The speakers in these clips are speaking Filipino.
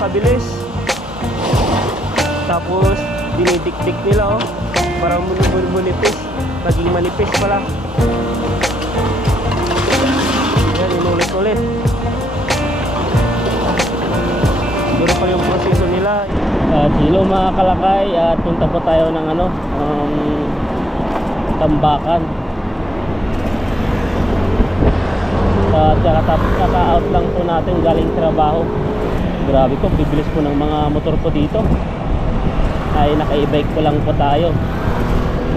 kabilis. Tapos dinidikdik nila oh, parang munipis, naging manipis pala. Yan, inulit-ulit. Siguro pa yung proseso nila. At hello mga kalakay, at punta po tayo ng Tambakan. At kaka-out lang po natin galing trabaho. Grabe ko, bibilis po ng mga motor po dito. Ay naka-e-bike po lang po tayo.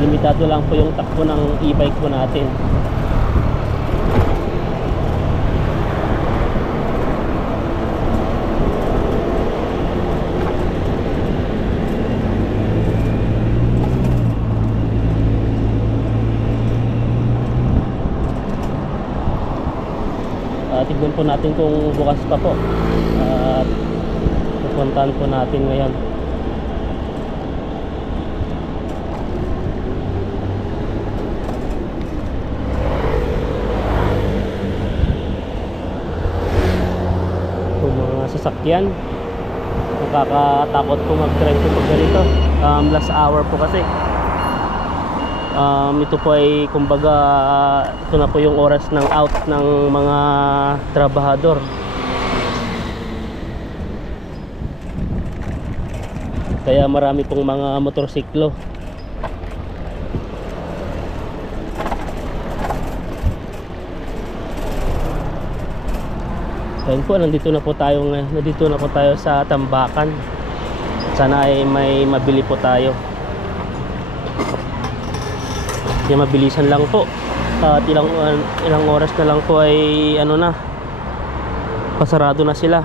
Limitado lang po yung takbo ng e-bike po natin. Tignan po natin kung bukas pa po. At pupuntahan po natin ngayon. Kung mga sasakyan, nakakatakot po mag-drive po pag ganito. Last hour po kasi. Ito po ay kumbaga ito na po yung oras ng out ng mga trabahador. Kaya marami pong mga motorsiklo. Ayun po, nandito na po tayo sa Tambakan. Sana ay may mabili po tayo. Kaya mabilisan lang po. At ilang oras na lang po ay pasarado na sila.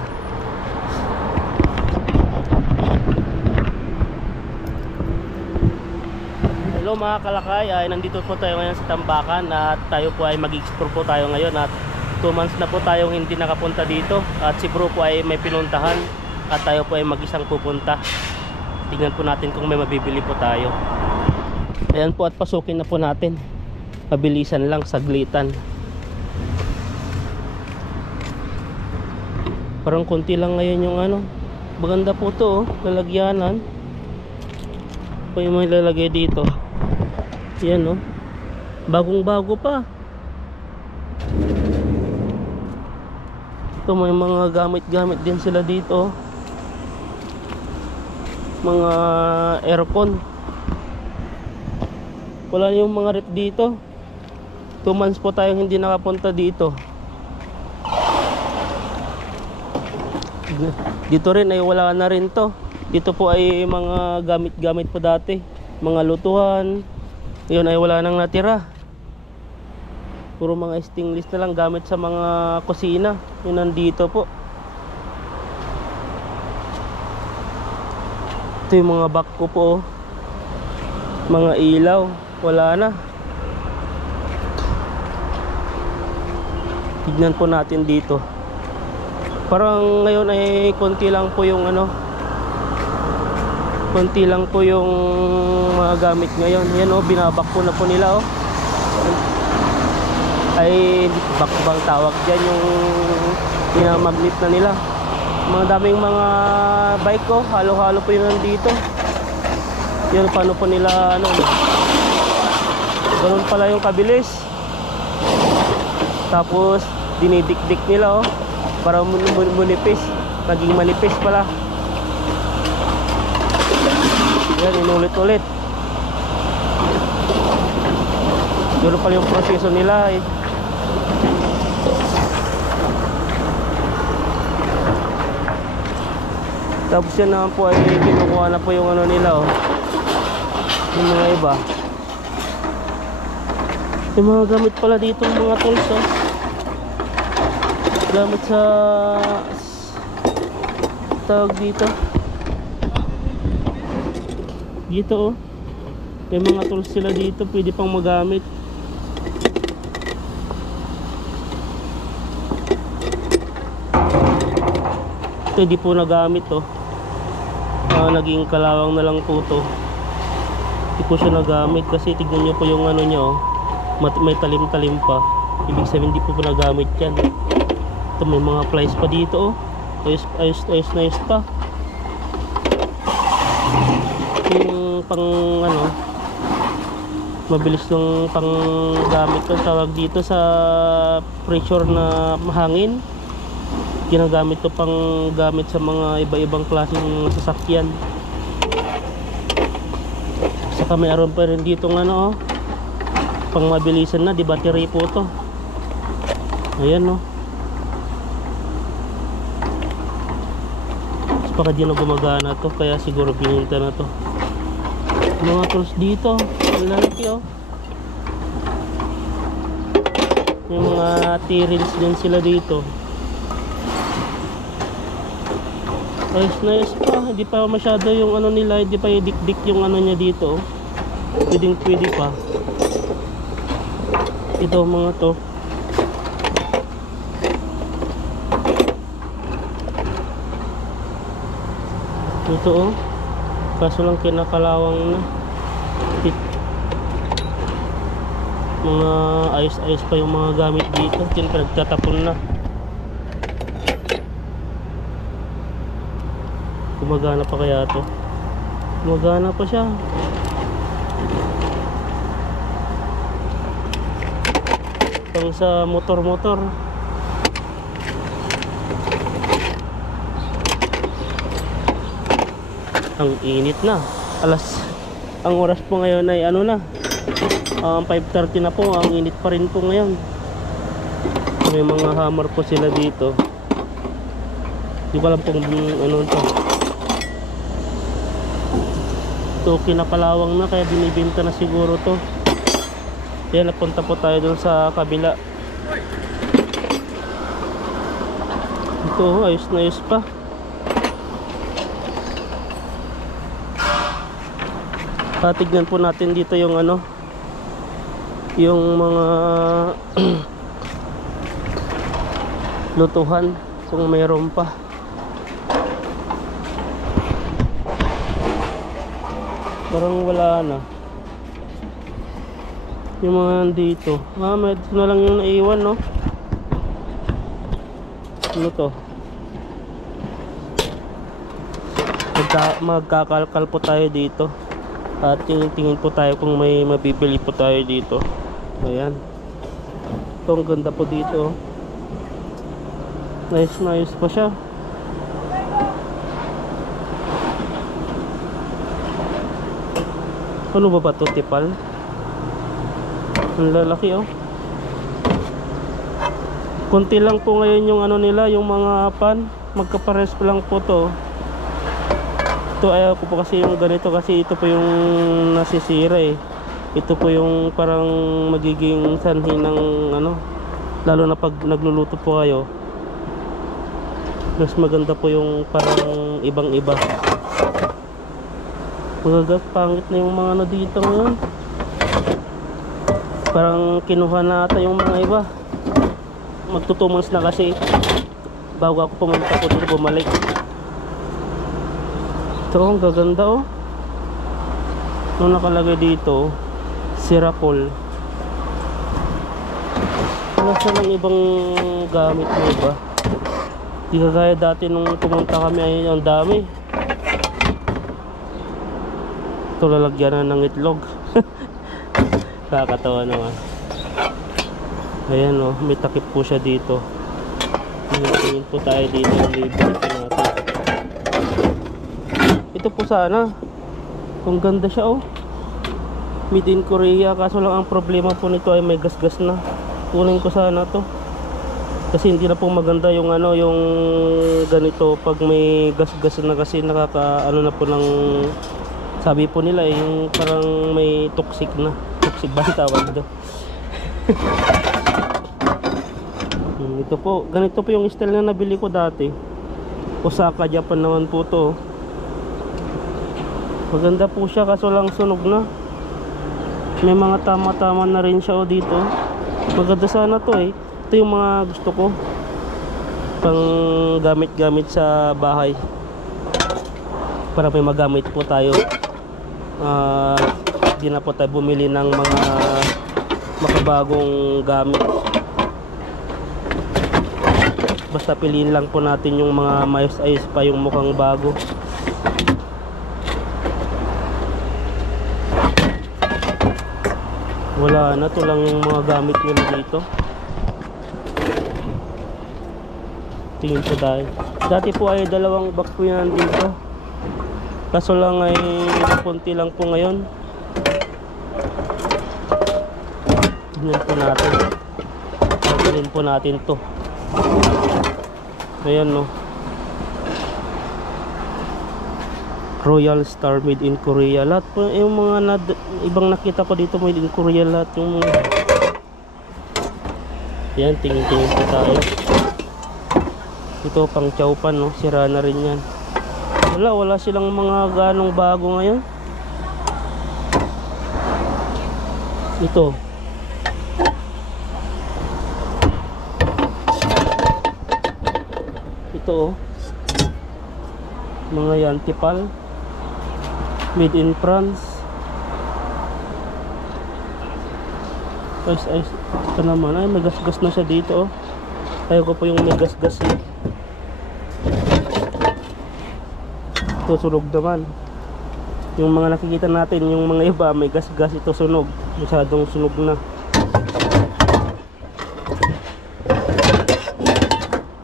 Hello mga kalakay, ay nandito po tayo ngayon sa Tambakan. At tayo po ay mag-explore po tayo ngayon. At 2 months na po tayong hindi nakapunta dito. At si bro po ay may pinuntahan. At tayo po ay mag-isang pupunta. Tingnan po natin kung may mabibili po tayo. Ayan po, at pasukin na po natin. Mabilisan lang, saglitan. Parang konti lang ngayon yung maganda po to lalagyanan. Pa yung mga lalagay dito. Yan bagong bago pa. Ito may mga gamit din sila dito. Mga aircon. Wala yung mga rep dito. 2 months po tayong hindi nakapunta dito. Dito rin ay wala na rin to. Dito po ay mga gamit-gamit po dati. Mga lutuhan. Yun ay wala nang natira. Puro mga stainless na lang gamit sa mga kusina. Yun nandito po. Ito yung mga back ko po. Mga ilaw. Wala na. Tignan po natin dito. Parang ngayon ay konti lang po yung konti lang po yung mga gamit ngayon. Yan binabak po na po nila ay back bang tawag dyan, yung pinamagnet na nila. Mga daming mga bike halo-halo po yun nandito. Yan paano po nila ganun pala yung kabilis. Tapos dinidikdik nila para munipis, naging manipis pala. Yan, inulit-ulit. Ganun pala yung proseso nila Tapos yan naman po ay kinukuha na po yung nila yung mga iba. Yung mga gamit pala dito, mga tools gamit sa tawag dito may mga tools sila dito, pwede pang magamit. Ito hindi po nagamit naging kalawang na lang po to. Hindi po siya nagamit kasi tignan nyo po yung nya may talim-talim pa. Ibig sabihin hindi po nagamit yan. Ito may mga plies pa dito Ayos pa. Yung pang ano, mabilis yung pang gamit ko, tawag dito sa pressure na hangin. Ginagamit to pang gamit sa mga iba-ibang klaseng sasakyan. Saka mayroon pa rin dito ng ano, pang mabilisan na, di battery po to. Ayan, no. Baka di na gumagana to, kaya siguro bininta na to. Mga tools dito, ang lalaki, oh. Yung mga T-reels din sila dito. Ayos na ayos pa, hindi pa masyado yung ano nila, hindi pa idikdik yung ano niya dito, oh. Pwede pa. Ito mga to. Ito, oh. Kaso lang kinakalawang na. Mga ayos-ayos pa yung mga gamit dito. Nagtatapon na. Gumagana pa kaya to? Gumagana pa siya. Pang sa motor-motor. Ang init na. Ang oras po ngayon ay ano na, 5:30 na po. Ang init pa rin po ngayon. May mga hammer po sila dito. Hindi ko alam kung ano to. Ito kinapalawang na, kaya binibenta na siguro to. Kaya napunta po tayo dun sa kabila. Ito, ayos na ayos pa. Tignan po natin dito yung ano, yung mga lutuhan kung mayroon pa. Parang wala na yung mga dito. May dito na lang yung naiwan, no? Ano to? Magkakalkal po tayo dito. At tingin po tayo kung may mabibili po tayo dito. Ayan. Ito, ang ganda po dito. Nice pa siya. Ano ba ito? Tipal? Ang lalaki, oh. Kunti lang po ngayon yung ano nila, yung mga pan. Magkapares pa lang po to. Ito ayaw ko po kasi yung ganito, kasi ito po yung nasisira, eh. Ito po yung parang magiging sanhi ng ano, lalo na pag nagluluto po kayo. Mas maganda po yung parang ibang iba. Magagat, pangit na yung mga ano dito ngayon. Parang kinuha na ata yung mga iba. Magto 2 months na kasi bago ako pumunta po dito, bumalik. Ito, ang gaganda, oh. Nung nakalagay dito, Siracol. Wala siya ng ibang gamit mo ba? Di kagaya dati nung pumunta kami ay ang dami. Ito, lalagyan na ng itlog. Kakatawa naman. Ayan, oh, may takip po siya dito. Tingin po tayo dito ang libre natin. Ito po sana, kung ganda siya, oh. Made in Korea, kaso lang ang problema po nito ay may gas-gas na. Kunin ko sana to, kasi hindi na po maganda yung ano, yung ganito pag may gas-gas na, kasi nakaka ano na po ng, sabi po nila, eh, yung parang may toxic ba tawag do. Ito po, ganito po yung style na nabili ko dati. Osaka, Japan naman po to. Maganda po siya, kaso lang sunog na. May mga tama-tama na rin siya, oh, dito. Maganda sana to, eh. Ito yung mga gusto ko pang gamit-gamit sa bahay, para may magamit po tayo. Di na po tayo bumili ng mga makabagong gamit. basta piliin lang po natin yung mga maayos-ayos pa, yung mukhang bago. Wala na, to lang yung mga gamit nila dito. Tingin po tayo. Dati po ay dalawang box po yan dito, kaso lang ay konti lang po ngayon. Tingnan po natin. Tingnan po natin to. Ayan, no, Royal Star made in Korea. Lahat po yung mga ibang nakita ko dito made in Korea lahat yung mga. Yan, tingin-tingin po tayo. Ito pang chowpan, no, sira na rin yan. Wala silang mga ganong bago ngayon. Ito oh, mga yantipal made in France. Ay, ito naman ay may gas-gas na siya dito, oh. Ayaw ko po yung may gas-gas eh. Ito sunog naman. Yung mga nakikita natin, yung mga iba may gas-gas, ito sunog, masyadong sunog na.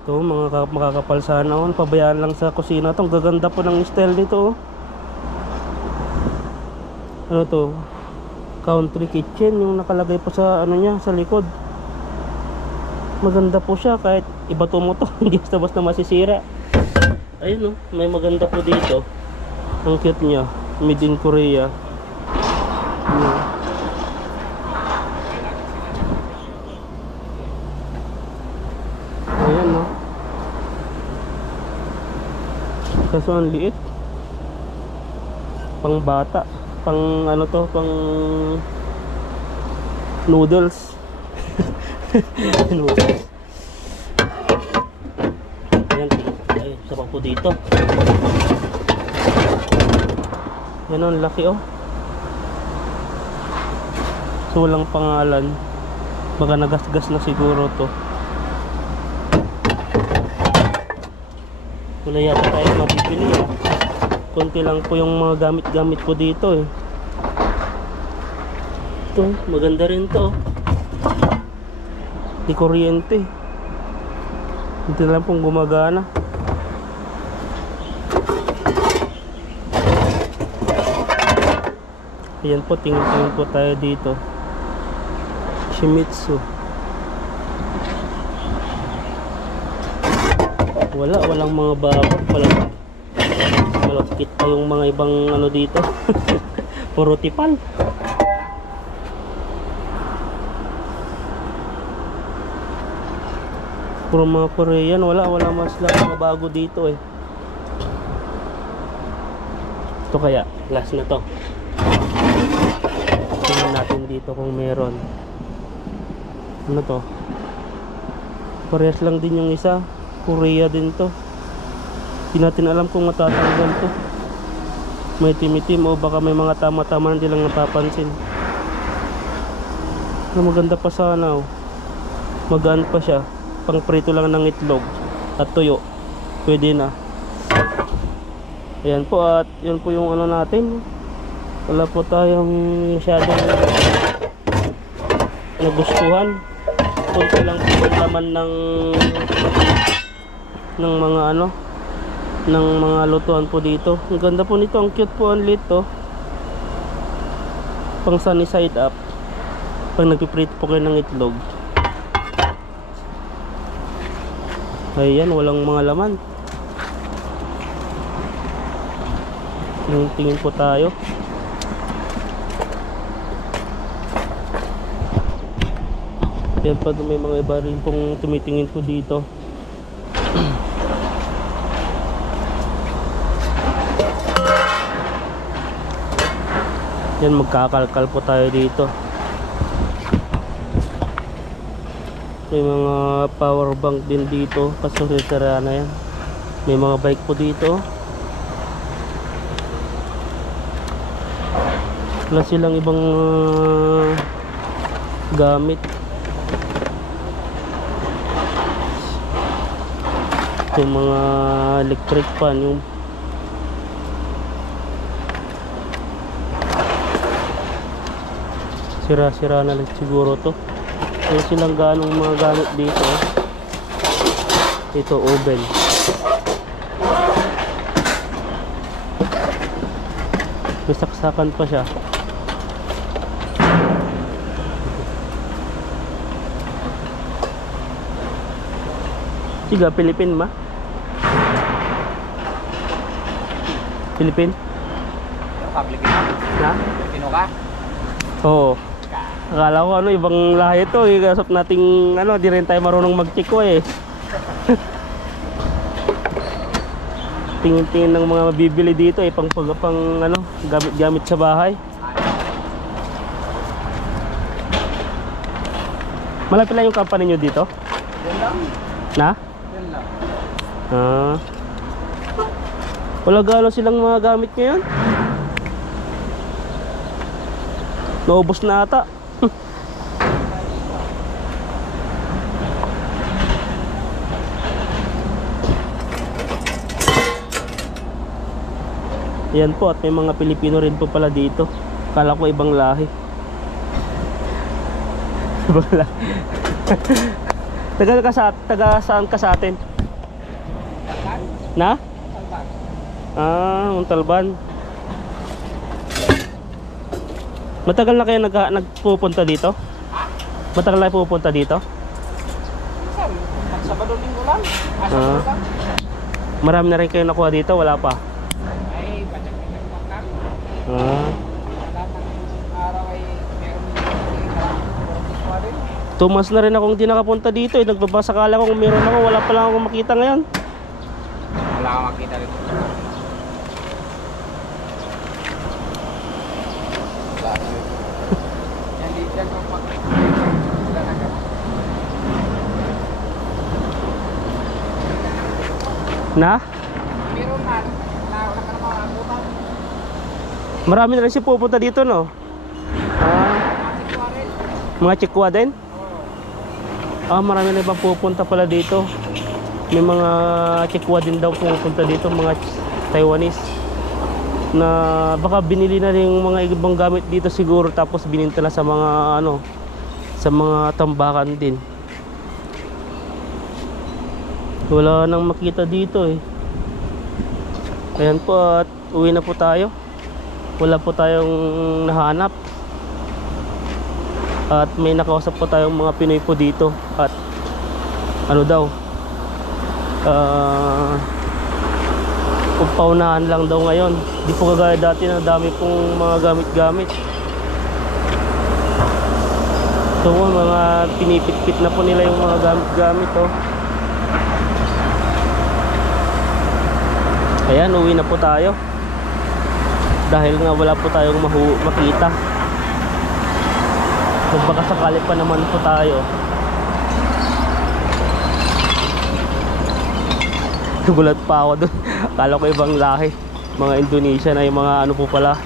Ito mga makakapal sana, oh. Pabayaan lang sa kusina. Itong gaganda po ng style nito, oh. Ano to? Country kitchen yung nakalagay po sa ano niya, sa likod. Maganda po siya kahit ibato mo to. Hindi basta masisira. Ayun, oh, may maganda po dito. Ang cute niya, made in Korea. Ayan, no. Kaso ang liit. Pang bata, pang ano to, pang noodles. Noodles. Ayan, ay, isa po dito. Yan, ang laki, oh. So walang pangalan, baka nagasgas na siguro to. Wala yata tayo mabibili, ah. Konti lang po yung mga gamit-gamit ko dito, eh. Ito, maganda rin to, oh. Di kuryente. Hindi na lang pong gumagana. Ayan po, tingin-tingin po tayo dito. Shimizu. Walang mga bago. Malakit pa yung mga ibang ano dito. Puro tipal. Puro mga Korean. Wala mas lang mga bago dito, eh. Ito kaya, last na to. Tingnan natin dito kung meron. Ano to? Parehas lang din yung isa. Korea din to. Hindi natin alam kung matatanggal to. May timitim o baka may mga tama-tama hindi lang napapansin. Maganda pa sana, oh. Magaan pa siya. Pang prito lang ng itlog at tuyo. Pwede na. Ayan po, at yun po yung ano natin. Wala po tayong masyadong nagustuhan. Kunti lang po yung laman ng mga ano, ng mga lutuan po dito. Ang ganda po nito, ang cute po, ang lit, oh. Pang sunny side up pag nagpiprito po kayo ng itlog. Ayan, walang mga laman. Yung tingin po tayo. Yan pa, may mga iba rin pong tumitingin po dito. Yan, magkakalkal po tayo dito. May mga power bank din dito, kaso sira na yan. May mga bike po dito. Wala silang ibang gamit. Ito yung mga electric fan, yung sira-sira na lang siguro to. Kaya silang ganong mga gamit dito. Ito oven. May saksakan pa siya. Tiga Pilipin ma? Pilipin? Public na? Na? Pilipino ka? Oo. Akala ko ano ibang lahi ito eh. Kasap nating ano, di rin tayo marunong mag-chiko eh. Tingin-tingin ng mga mabibili dito eh, pang ano, gamit-gamit sa bahay. Malapit lang yung company nyo dito? Yan lang. Na? Yan lang. Ah. Wala gano'n silang mga gamit ngayon? Naubos na ata. Yan po, at may mga Pilipino rin po pala dito. Kala ko ibang lahi. Ibang lahi. Taga saan ka sa atin? Na? Ah, Montalban. Matagal na kayo nagpupunta dito? Matagal na pupunta dito? Sabado linggo lang. Ah. Marami na rin kayo nakuha dito, wala pa? Ay, pachak-pachak lang. Ah. Lahat ng araw ay meron rin. 2 months na rin akong hindi nakapunta dito eh. Nagbabasakala ko kung meron ako, wala pa lang akong makita ngayon. Wala kang makita rin. Yan dito yan kung Na? meron na. Wala ka na makakutan. Marami na rin siya pupunta dito, no? Ah. Mga Chikwa din? Ah, marami na ibang pupunta pala dito. May mga Chikwa din daw pupunta dito, mga Taiwanese. Na baka binili na rin yung mga ibang gamit dito siguro, tapos bininta na sa mga ano, sa mga tambakan din. Wala nang makita dito eh. Ayan po, at uwi na po tayo. Wala po tayong nahanap. At may nakausap po tayong mga Pinoy po dito. At ano daw, paunahan lang daw ngayon. Di po kagaya dati na dami pong mga gamit-gamit. So mga pinipit-pit na po nila yung mga gamit-gamit oh. Ayan, uwi na po tayo. Dahil nga wala po tayong makita. Kung baka sakali pa naman po tayo. Gulat pa ako doon. Akala ko ibang lahi. Mga Indonesian ay mga ano po pala,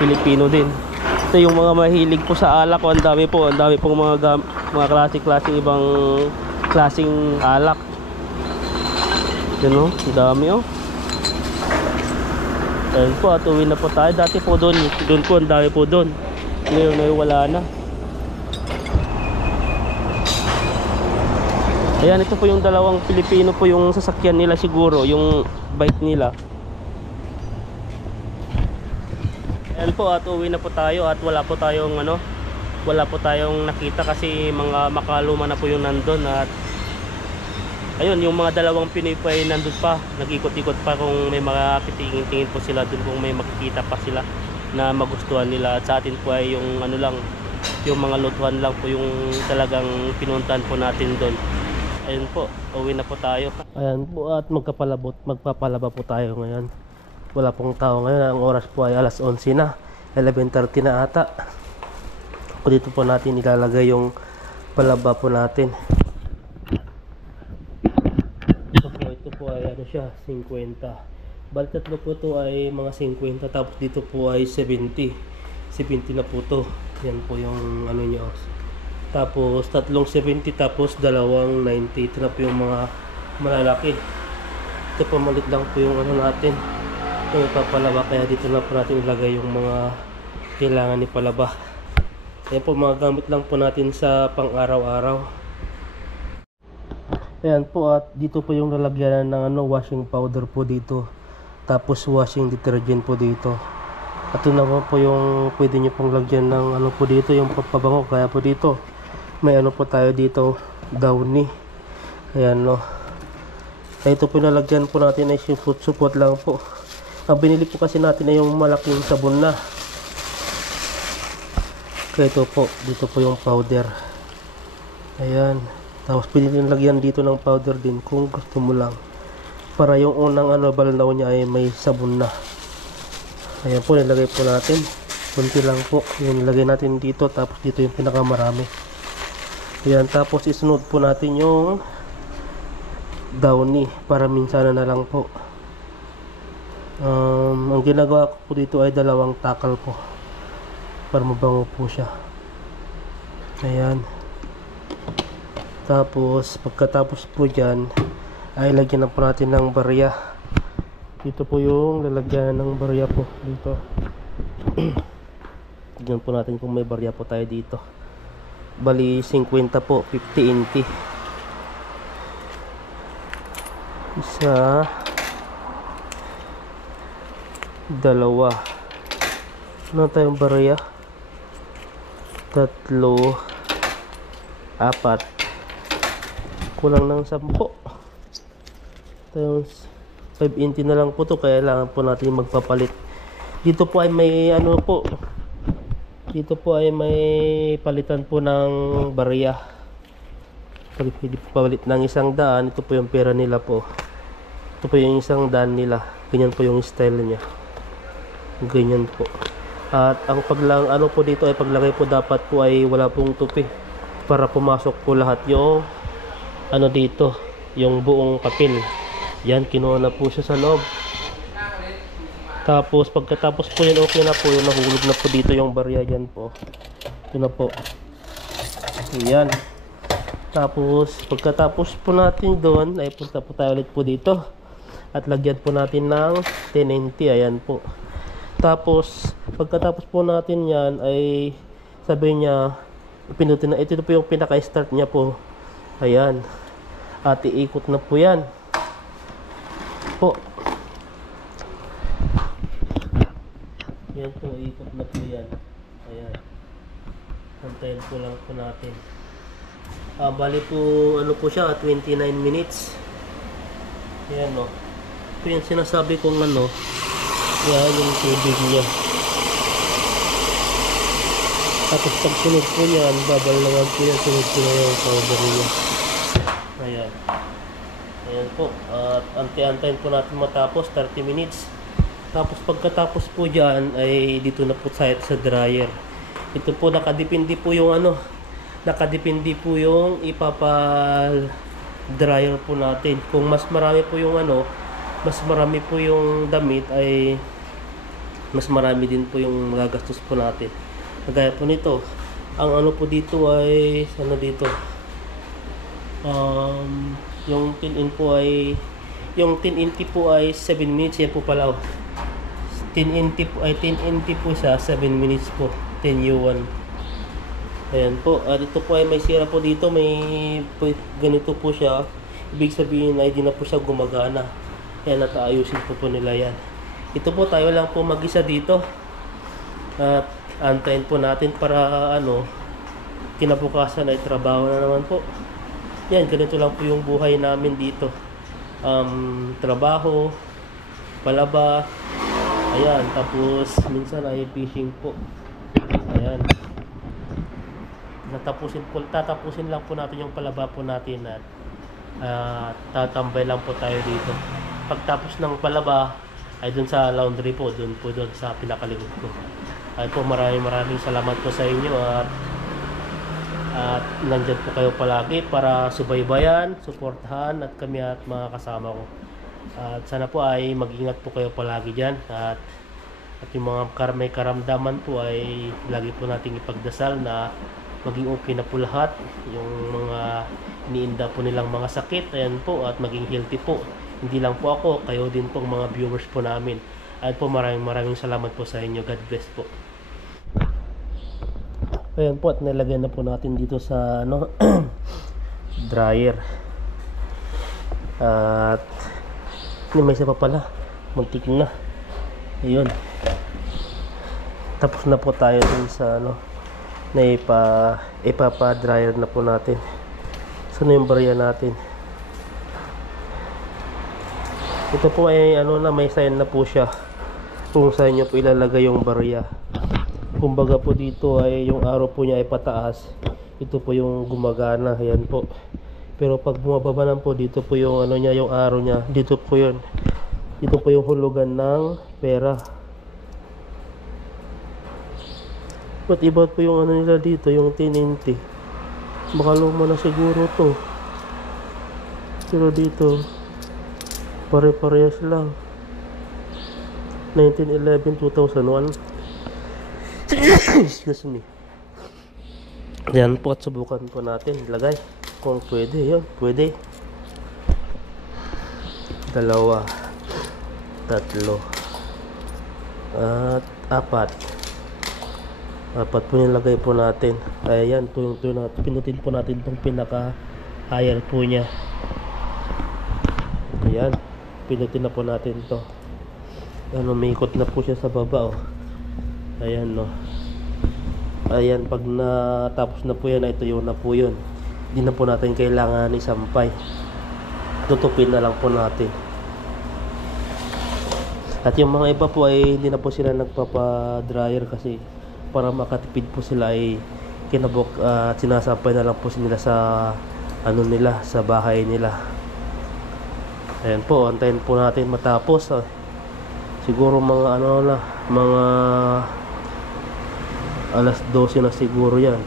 Pilipino din. Ito yung mga mahilig po sa alak. Ang dami po. Ang dami pong mga klaseng ibang klaseng alak. Yun o, ang dami o. Ayan po, at uwi na po tayo. Dati po doon po, ang dami po doon. Ngayon ay wala na. Ayan, ito po yung dalawang Pilipino po yung sasakyan nila siguro, yung bike nila. Ayan po, at uwi na po tayo at wala po tayong ano, wala po tayong nakita kasi mga makaluma na po yung nandun. At ayun, yung mga dalawang Pinoy po ay nandun pa, nag-ikot-ikot pa kung may makakitingin-tingin po sila dun, kung may makikita pa sila na magustuhan nila. At sa atin po ay yung ano lang, yung mga lutuhan lang po yung talagang pinuntahan po natin doon. Ayun po, uwi na po tayo. Ayan po, at magpapalaba po tayo ngayon. Wala pong tao ngayon. Ang oras po ay alas 11 na, 11:30 na ata. Dito po natin ilalagay yung palaba po natin. Ito po ay ano siya, 50. Bali tatlo po ito ay mga 50, tapos dito po ay 70 na po ito. Yan po yung ano nyo, Tapos 370, tapos 290. Ito na po yung mga malalaki. Ito po malit lang po yung ano natin, yung ipapalaba, kaya dito na po natin ilagay yung mga kailangan ni palaba. Ayan po, mga gamit lang po natin sa pang araw-araw. Ayan po, at dito po yung lalagyan ng ano, washing powder po dito, tapos washing detergent po dito. At ito naman po yung pwede nyo pong lagyan ng ano po dito, yung papabango. Kaya po dito may ano po tayo dito, Downy. Ayan, no. Ito po nalagyan po natin ay yung foot support lang po. Ang binili po kasi natin ay yung malaking sabon na. Kaya ito po, dito po yung powder. Ayan. Tapos pinili lagyan dito ng powder din kung gusto mo lang. Para yung unang ano, balnaw niya ay may sabon na. Ayan po, nilagay po natin. Kunti lang po. Yung nilagay natin dito, tapos dito yung pinakamarami. Ayan, tapos isunod po natin yung Downy para minsan na lang po. Ang ginagawa ko po dito ay 2 takal po para mabango po siya. Ayan. Tapos pagkatapos po dyan ay lagyan na po natin ng barya. Dito po yung lalagyan ng barya po dito. Tignan po natin kung may barya po tayo dito. Bali 50 po, 50 inti. Isa, dalawa. Ano tayong barya? 3, 4. Kulang ng 10. Tayong 5 inti na lang po to, kaya kailangan po natin magpapalit. Dito po ay may ano po. Dito po ay may palitan po ng barya. Pwede palit ng 100. Ito po yung pera nila po. Ito po yung 100 nila. Ganyan po yung style niya. Ganyan po. At ang paglang ano po dito ay paglagay po dapat po ay wala pong tupi, para pumasok po lahat yung ano dito, yung buong papel. Yan, kinuha na po siya sa loob. Tapos pagkatapos po yan, okay na po yung nahulog na po dito yung barya. Yan po. Ito na po. Ayan. Tapos pagkatapos po natin doon ay punta po tayo ulit po dito at lagyan po natin ng 1090. Ayan po. Tapos pagkatapos po natin yan ay sabi niya, pinutin na, ito po yung pinaka-start niya po. Ayan. At iikot na po yan po. Yan po, iikot na po yan. Ayan. Antayin po lang po natin. Bali po ano po siya, 29 minutes. Ayan, no. Ito yung sinasabi kong ano, yan yung tubig niya. Tapos pag sunod po yan, babalawag po yan, sunod po na yung powder niya. Ayan. Ayan po. At antayin po natin matapos, 30 minutes. Tapos pagkatapos po dyan ay dito na po tayo sa dryer. Ito po nakadepende po yung ano, nakadepende po yung ipapa-dryer po natin. Kung mas marami po yung ano, mas marami po yung damit, ay mas marami din po yung magagastos po natin. Kagaya po nito, ang ano po dito ay ano dito, yung 10 in po ay, yung 10 inti po ay 7 minutes. Yan po pala, 10 inti po ay 10 inti po siya, 7 minutes po, 10 U1. Ayan po. At ito po ay may sira po dito, may ganito po siya. Ibig sabihin ay di na po siya gumagana. Kaya nataayusin po nila yan. Ito po, tayo lang po mag-isa dito. At antayin po natin para ano, kinabukasan ay trabaho na naman po. Yan, ganito lang po yung buhay namin dito. Trabaho, palaba, ayan, tapos minsan ay fishing po. Ayan. Tatapusin lang po natin yung palaba po natin at tatambay lang po tayo dito. Pagtapos ng palaba ay dun sa laundry po, dun sa pinakalikod ko. Ay po, maraming salamat po sa inyo at nandyan po kayo palagi para subaybayan, suportahan at kami at mga kasama ko. At sana po ay mag-ingat po kayo palagi dyan at yung mga may karamdaman po ay lagi po nating ipagdasal na maging okay na po lahat. Yung mga iniinda po nilang mga sakit, ayan po, at maging healthy po. Hindi lang po ako, kayo din po mga viewers po namin. At po maraming salamat po sa inyo. God bless po. Ayan po, at nilagay na po natin dito sa dryer. At may isa pa pala, muntik na. Ayun, tapos na po tayo dun sa na ipapa-dryer na po natin. Saan yung barya natin? Ito po ay may sign na po siya kung saan nyo po ilalagay yung barya. Kumbaga po dito ay yung arrow po niya ay pataas, ito po yung gumagana. Ayan po. Pero pag bumababa naman po, dito po yung niya, yung arrow niya, dito po yun. Dito po yung hulugan ng pera. Ba't iba po yung nila dito, yung tininti. Baka luma na siguro to. Pero dito pare-parehas lang. 1911, 2001. Excuse me. Yan po, at subukan po natin ilagay kung pwede. Yun, pwede. 2, 3 at 4 po nilagay po natin. Ayan, pinutin po natin itong pinaka higher po niya. Ayan, pinutin na po natin to. Umikot na po siya sa baba. Ayan, ayan, pag natapos na po yan, ito yun na po yun. Hindi na po natin kailangan isampay, tutupin na lang po natin. At yung mga iba po ay hindi na po sila nagpapa-dryer kasi para makatipid po sila ay sinasampay na lang po nila sa nila, sa bahay nila. Ayan po, antayin po natin matapos. Siguro mga mga alas 12 na siguro yan.